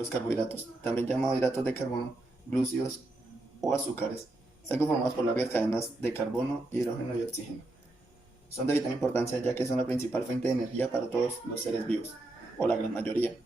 Los carbohidratos, también llamados hidratos de carbono, glúcidos o azúcares, están conformados por largas cadenas de carbono, hidrógeno y oxígeno. Son de vital importancia ya que son la principal fuente de energía para todos los seres vivos, o la gran mayoría.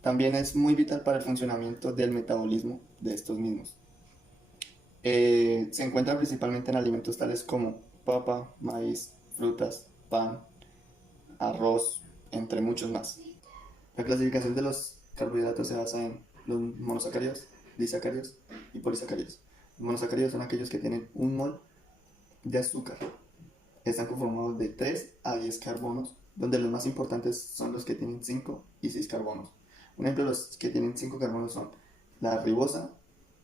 También es muy vital para el funcionamiento del metabolismo de estos mismos. Se encuentran principalmente en alimentos tales como papa, maíz, frutas, pan, arroz, entre muchos más. La clasificación de los carbohidratos se basa en los monosacáridos, disacáridos y polisacáridos. Los monosacáridos son aquellos que tienen un mol de azúcar. Están conformados de 3 a 10 carbonos, donde los más importantes son los que tienen 5 y 6 carbonos. Un ejemplo de los que tienen 5 carbonos son la ribosa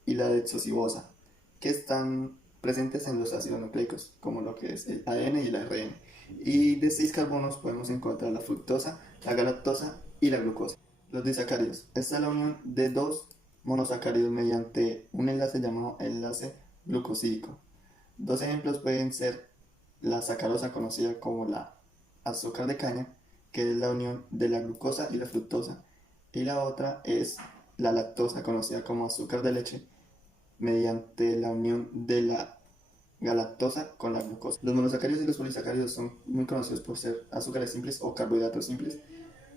y la desoxibosa, que están presentes en los ácidos nucleicos, como lo que es el ADN y el ARN. Y de 6 carbonos podemos encontrar la fructosa, la galactosa y la glucosa. Los disacáridos. Esta es la unión de dos monosacáridos mediante un enlace llamado enlace glucosídico. Dos ejemplos pueden ser la sacarosa, conocida como la azúcar de caña, que es la unión de la glucosa y la fructosa, y la otra es la lactosa, conocida como azúcar de leche, mediante la unión de la galactosa con la glucosa. Los monosacáridos y los polisacáridos son muy conocidos por ser azúcares simples o carbohidratos simples,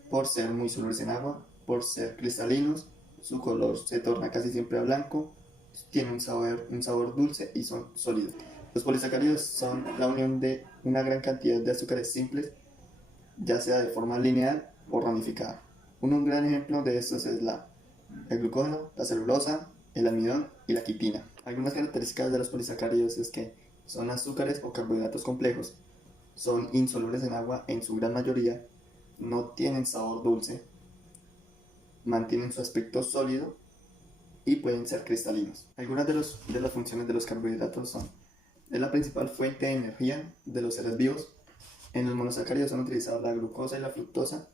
por ser muy solubles en agua, por ser cristalinos, su color se torna casi siempre a blanco, tienen un sabor dulce y son sólidos. Los polisacáridos son la unión de una gran cantidad de azúcares simples, ya sea de forma lineal o ramificada. Un gran ejemplo de estos es el glucógeno, la celulosa, el almidón y la quitina. Algunas características de los polisacáridos es que son azúcares o carbohidratos complejos, son insolubles en agua en su gran mayoría, no tienen sabor dulce, mantienen su aspecto sólido y pueden ser cristalinos. Algunas de las funciones de los carbohidratos son: es la principal fuente de energía de los seres vivos. En los monosacáridos son utilizados la glucosa y la fructosa.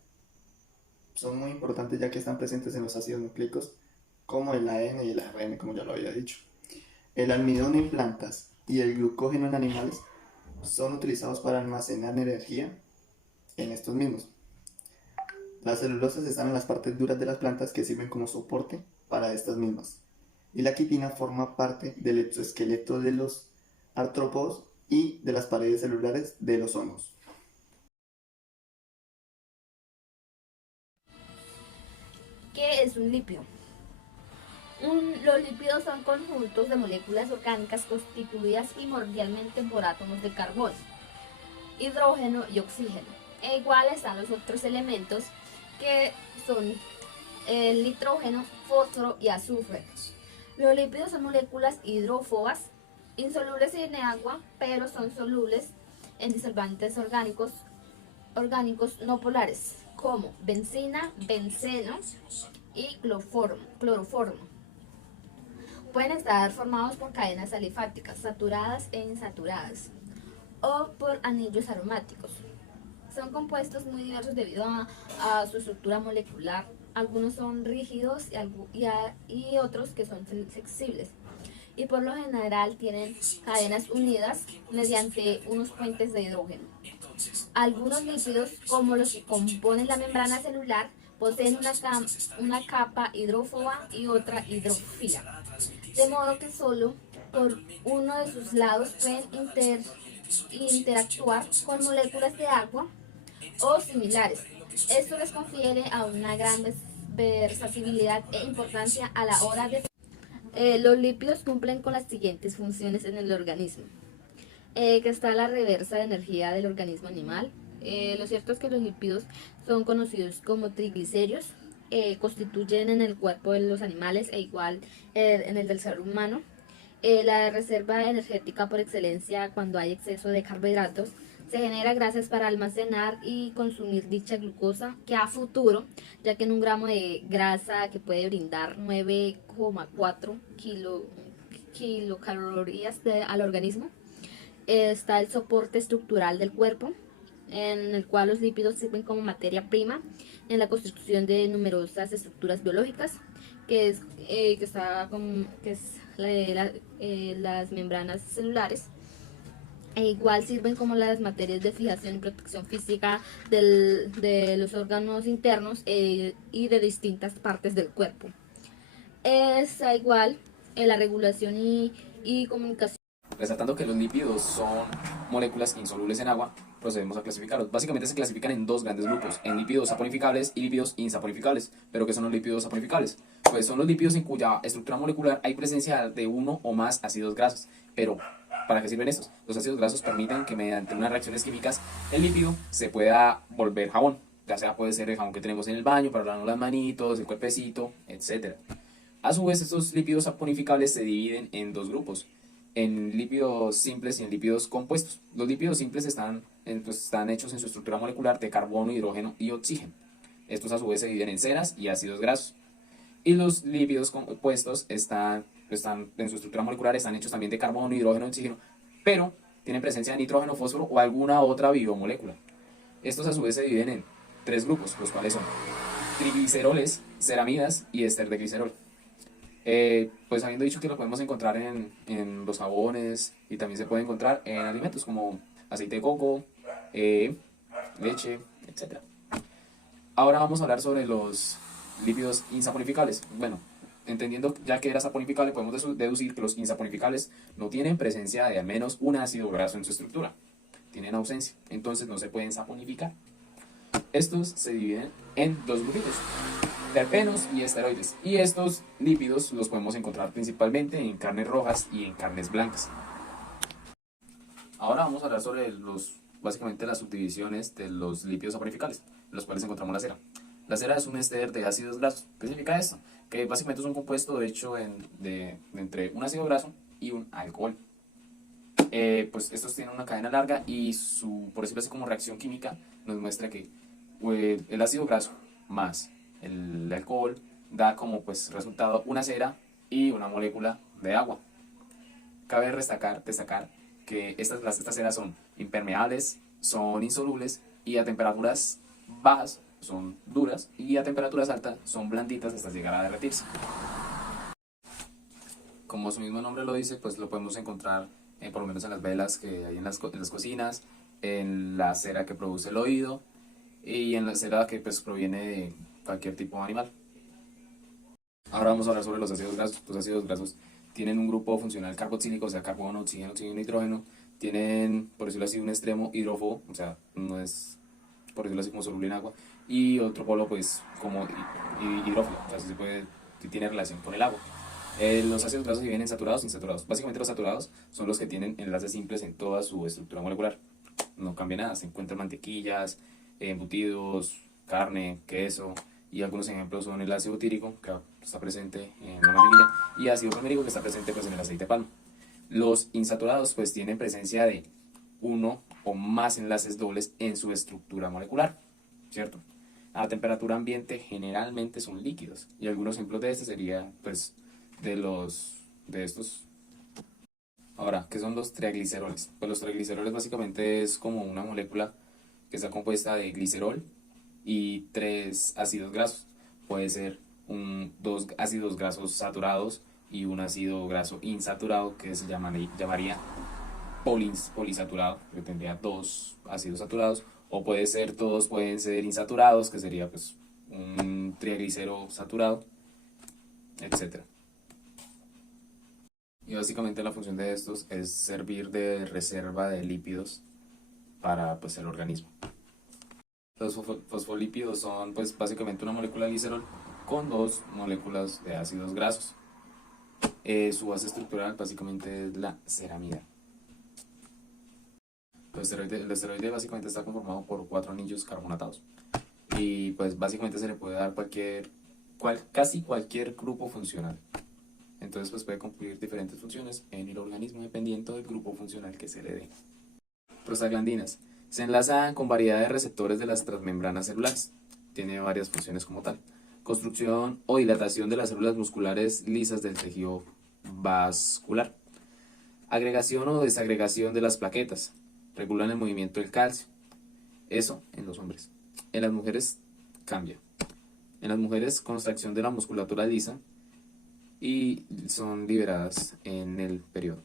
Son muy importantes ya que están presentes en los ácidos nucleicos como el ADN y el ARN, como ya lo había dicho. El almidón en plantas y el glucógeno en animales son utilizados para almacenar energía en estos mismos. Las celulosas están en las partes duras de las plantas que sirven como soporte para estas mismas. Y la quitina forma parte del exoesqueleto de los artrópodos y de las paredes celulares de los hongos. ¿Qué es un lípido? Los lípidos son conjuntos de moléculas orgánicas constituidas primordialmente por átomos de carbono, hidrógeno y oxígeno. E igual están los otros elementos que son el nitrógeno, fósforo y azufre. Los lípidos son moléculas hidrófobas, insolubles en agua, pero son solubles en disolvantes orgánicos no polares, como benzina, benceno y cloroformo. Pueden estar formados por cadenas alifáticas, saturadas e insaturadas, o por anillos aromáticos. Son compuestos muy diversos debido a su estructura molecular. Algunos son rígidos y otros que son flexibles. Y por lo general tienen cadenas unidas mediante unos puentes de hidrógeno. Algunos lípidos, como los que componen la membrana celular, poseen una capa hidrófoba y otra hidrófila, de modo que solo por uno de sus lados pueden interactuar con moléculas de agua o similares. Esto les confiere a una gran versatilidad e importancia a la hora de... los lípidos cumplen con las siguientes funciones en el organismo. Que está la reversa de energía del organismo animal. Lo cierto es que los lípidos son conocidos como triglicéridos, constituyen en el cuerpo de los animales e igual en el del ser humano la reserva energética por excelencia cuando hay exceso de carbohidratos. Se genera grasas para almacenar y consumir dicha glucosa, que a futuro, ya que en un gramo de grasa que puede brindar 9,4 kilocalorías al organismo, está el soporte estructural del cuerpo, en el cual los lípidos sirven como materia prima en la construcción de numerosas estructuras biológicas, que es las membranas celulares. E igual sirven como las materias de fijación y protección física de los órganos internos y de distintas partes del cuerpo. Está igual en la regulación y comunicación. Resaltando que los lípidos son moléculas insolubles en agua, procedemos a clasificarlos. Básicamente se clasifican en dos grandes grupos, en lípidos saponificables y lípidos insaponificables. ¿Pero qué son los lípidos saponificables? Pues son los lípidos en cuya estructura molecular hay presencia de uno o más ácidos grasos. Pero, ¿para qué sirven estos? Los ácidos grasos permiten que mediante unas reacciones químicas el lípido se pueda volver jabón. Ya sea puede ser el jabón que tenemos en el baño para lavarnos las manitos, el cuerpecito, etc. A su vez, estos lípidos saponificables se dividen en dos grupos, en lípidos simples y en lípidos compuestos. Los lípidos simples están hechos en su estructura molecular de carbono, hidrógeno y oxígeno. Estos a su vez se dividen en ceras y ácidos grasos. Y los lípidos compuestos están en su estructura molecular, están hechos también de carbono, hidrógeno y oxígeno, pero tienen presencia de nitrógeno, fósforo o alguna otra biomolécula. Estos a su vez se dividen en tres grupos, los cuales son trigliceroles, ceramidas y éster de glicerol. Pues habiendo dicho que lo podemos encontrar en los jabones y también se puede encontrar en alimentos como aceite de coco, leche, etc. Ahora vamos a hablar sobre los lípidos insaponificables. Bueno, entendiendo ya que era saponificable, podemos deducir que los insaponificables no tienen presencia de al menos un ácido graso en su estructura. Tienen ausencia, entonces no se pueden saponificar. Estos se dividen en dos grupitos, terpenos y esteroides. Y estos lípidos los podemos encontrar principalmente en carnes rojas y en carnes blancas. Ahora vamos a hablar sobre básicamente las subdivisiones de los lípidos saponificables, en los cuales encontramos la cera. La cera es un éster de ácidos grasos. ¿Qué significa esto? Que básicamente es un compuesto hecho entre un ácido graso y un alcohol. Pues estos tienen una cadena larga y por decirlo así como reacción química nos muestra que el ácido graso más el alcohol da como pues resultado una cera y una molécula de agua. Cabe destacar que estas ceras son impermeables, son insolubles y a temperaturas bajas son duras y a temperaturas altas son blanditas hasta llegar a derretirse. Como su mismo nombre lo dice, pues lo podemos encontrar por lo menos en las velas que hay en las cocinas, en la cera que produce el oído y en la cera que pues proviene de cualquier tipo de animal. Ahora vamos a hablar sobre los ácidos grasos. Los ácidos grasos tienen un grupo funcional carboxílico, o sea, carbono, oxígeno, oxígeno, nitrógeno. Tienen, por decirlo así, un extremo hidrófobo, o sea, no es, por decirlo así, como soluble en agua, y otro polo, pues, como hidrófilo, o sea, tiene relación con el agua. Los ácidos grasos se dividen en saturados e insaturados. Básicamente los saturados son los que tienen enlaces simples en toda su estructura molecular. No cambia nada, se encuentran mantequillas, embutidos, carne, queso, y algunos ejemplos son el ácido butírico, que está presente en la mantequilla, y ácido palmírico, que está presente pues, en el aceite de palma. Los insaturados pues tienen presencia de uno o más enlaces dobles en su estructura molecular, ¿cierto? A temperatura ambiente generalmente son líquidos, y algunos ejemplos de estos serían pues de estos. Ahora, ¿qué son los trigliceroles? Pues los trigliceroles básicamente es como una molécula que está compuesta de glicerol y tres ácidos grasos. Puede ser dos ácidos grasos saturados y un ácido graso insaturado que se llamaría polisaturado, que tendría dos ácidos saturados, o puede ser todos pueden ser insaturados, que sería pues un triglicero saturado, etc. Y básicamente la función de estos es servir de reserva de lípidos para pues, el organismo. Los fosfolípidos son pues, básicamente una molécula de glicerol con dos moléculas de ácidos grasos. Su base estructural básicamente es la ceramida. El esteroide básicamente está conformado por 4 anillos carbonatados. Y pues básicamente se le puede dar casi cualquier grupo funcional. Entonces pues puede cumplir diferentes funciones en el organismo dependiendo del grupo funcional que se le dé. Prostaglandinas. Se enlazan con variedad de receptores de las transmembranas celulares. Tiene varias funciones como tal. Construcción o dilatación de las células musculares lisas del tejido vascular. Agregación o desagregación de las plaquetas. Regulan el movimiento del calcio. Eso en los hombres. En las mujeres cambia. En las mujeres, contracción de la musculatura lisa y son liberadas en el periodo.